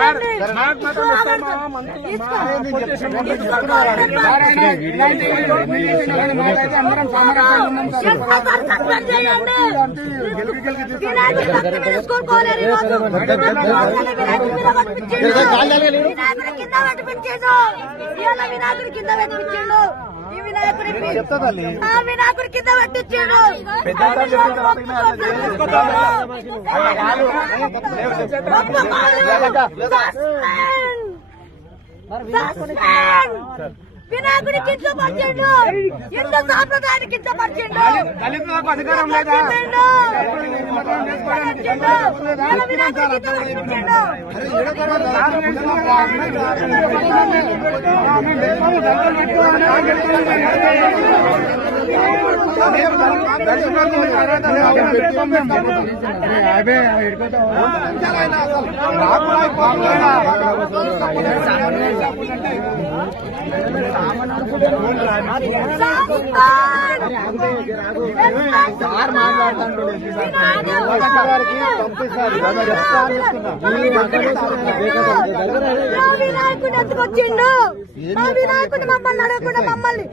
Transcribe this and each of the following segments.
వినాయకుడి కింద పెట్టించిండు ఈ వినాయకుడి కింద పెట్టించిండు వినాయకుడి కించపరిచిండు హిందూ సాంప్రదాయాన్ని కించపరిచిండు దళితులకు అధికారం లేదా వినాయకుడు ఎత్తుకొచ్చిండు ఆ వినాయకుడు మమ్మల్ని అడగకుండా మమ్మల్ని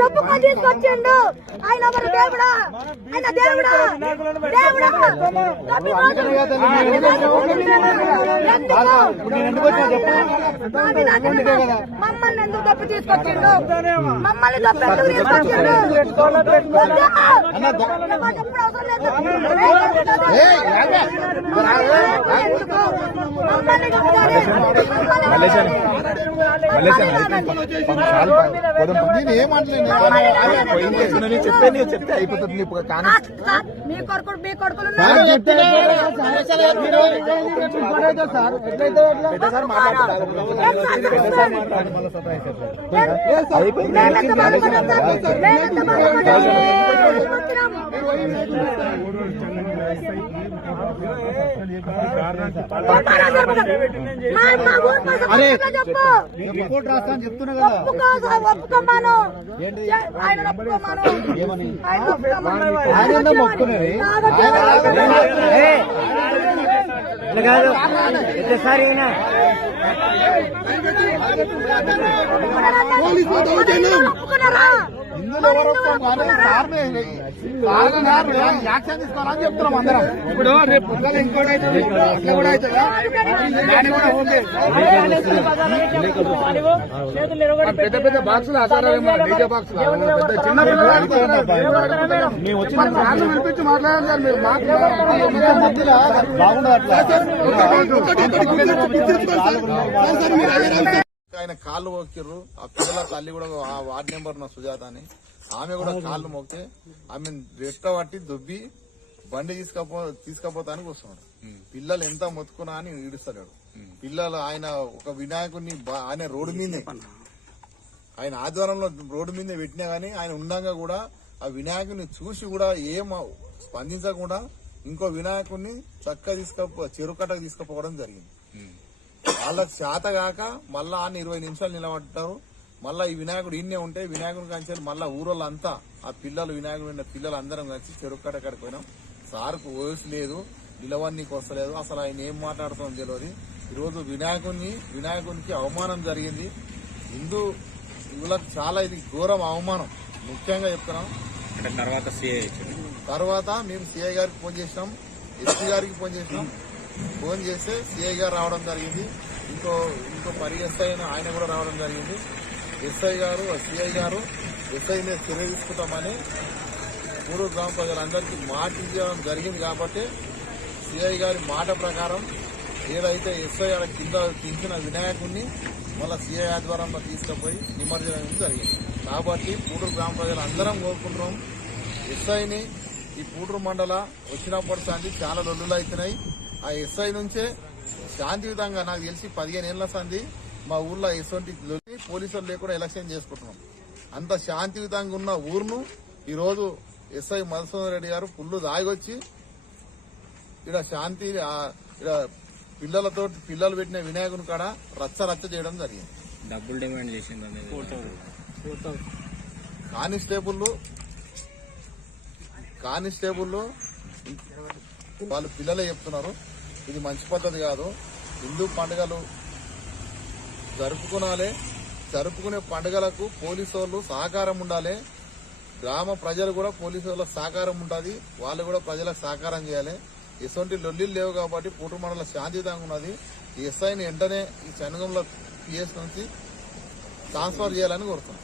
తప్పుకొని తీసుకొచ్చిండు ఆయన ఎవరు దేవుడా ఆయన దేవుడా దేవుడా మమ్మల్ని ఎందుకు తప్పు తీసుకొచ్చిండు మమ్మల్ని తప్పు ఎందుకు తీసుకొచ్చిండు చెప్తే అయిపోతుంది మీ కొడుకులు మీ కొడుకులు రిపోర్ట్ రాస్తా అని చెప్తున్నా కదా ఒప్పుకోమాను ఆయన మొక్కునేది యాక్షన్ తీసుకోవాలని చెప్తున్నాం అందరం. ఇప్పుడు రేపు పొద్దున ఇంకోటి అయితే అట్లా కూడా అవుతుందా పెద్ద పెద్ద బాక్సులు డీజే బాక్సులు పెద్ద చిన్న పిల్లలు వినిపించి మాట్లాడాలి సార్ మీరు మధ్యలో బాగుండదు అట్లా. ఆయన కాళ్ళు మొక్కిర్రు ఆ పిల్లల తల్లి కూడా ఆ వార్డు నెంబర్ నా సుజాత అని ఆమె కూడా కాళ్ళు మొక్కితే ఆమె రెట్ట పట్టి దుబ్బి బండి తీసుకపోతానికి వస్తున్నాడు. పిల్లలు ఎంత మొత్తుకున్నా అని ఈడుస్తాడు పిల్లలు. ఆయన ఒక వినాయకుడిని ఆయన రోడ్డు మీదే ఆయన ఆధ్వర్యంలో రోడ్డు మీదే పెట్టినా గానీ ఆయన ఉండగా కూడా ఆ వినాయకుడిని చూసి కూడా ఏం స్పందించకుండా ఇంకో వినాయకుడిని చక్కగా చెరుకట్టకు తీసుకుపోవడం జరిగింది. వాళ్ళకి చేత కాక మళ్ళా ఆయన 20 నిమిషాలు నిలబడ్డారు. మళ్ళా ఈ వినాయకుడు ఇన్నే ఉంటే వినాయకుడిని కాంచారు. మళ్ళా ఊరోళ్ళంతా ఆ పిల్లలు వినాయకుడు పిల్లలు అందరం కలిసి చెరుకట్టక్కడికి పోయినాం. సార్కు వయసు లేదు, నిలవన్నీకి వస్తలేదు, అసలు ఆయన ఏం మాట్లాడుతామో తెలియదు. ఈరోజు వినాయకునికి అవమానం జరిగింది. హిందువులకు చాలా ఇది ఘోరం అవమానం. ముఖ్యంగా చెప్తున్నాం. తర్వాత మేము సిఐ గారికి ఫోన్ చేసినాం, ఎస్పీ గారికి ఫోన్ చేసినాం. ఫోన్ చేస్తే సిఐ గారు రావడం జరిగింది. ఇంకో ఎస్ఐ ఆయన కూడా రావడం జరిగింది. ఎస్ఐ గారు సిఐ గారు ఎస్ఐ మీద చర్య తీసుకుంటామని పూర్వ గ్రామ ప్రజలందరికీ మాట ఇవ్వడం జరిగింది. కాబట్టి సిఐ గారి మాట ప్రకారం ఏదైతే ఎస్ఐ కింద దించిన వినాయకుడిని మళ్ళీ సిఐ ఆధ్వర్యంలో తీసుకుపోయి నిమజ్జనం జరిగింది. కాబట్టి పూడూరు గ్రామ ప్రజలు అందరం కోరుకుంటున్నాం. ఎస్ఐని ఈ పూడూరు మండల వచ్చినప్పటి సంది చాలా లొల్లులు అవుతున్నాయి. ఆ ఎస్ఐ నుంచే శాంతియుతంగా నాకు తెలిసి 15 ఏళ్ల సంది మా ఊర్లో ఎటువంటి పోలీసులు లేకుండా ఎలక్షన్ చేసుకుంటున్నాం. అంత శాంతియుతంగా ఉన్న ఊరును ఈరోజు ఎస్ఐ మధుసూదన్ రెడ్డి గారు పుల్లు దాగొచ్చి ఇక్కడ శాంతి పిల్లలు పెట్టిన వినాయకుని కాడ రచ్చ చేయడం జరిగింది. డబ్బులు డిమాండ్ చేసింది. కానిస్టేబుల్ వాళ్ళు పిల్లలే చెప్తున్నారు ఇది మంచి పద్ధతి కాదు. హిందూ పండుగలు జరుపుకునే పండుగలకు పోలీసు వాళ్ళు సహకారం ఉండాలి. గ్రామ ప్రజలు కూడా పోలీసు వాళ్ళకి సహకారం ఉంటుంది. వాళ్ళు కూడా ప్రజలకు సహకారం చేయాలి. ఎటువంటి లొల్లిలు లేవు కాబట్టి పూటూరు మండలం శాంతియుతంగా ఉన్నది. ఈ ఎస్ఐని వెంటనే ఈ చెన్నగంలో పిఎస్ నుంచి ట్రాన్స్ఫర్ చేయాలని కోరుతున్నాం.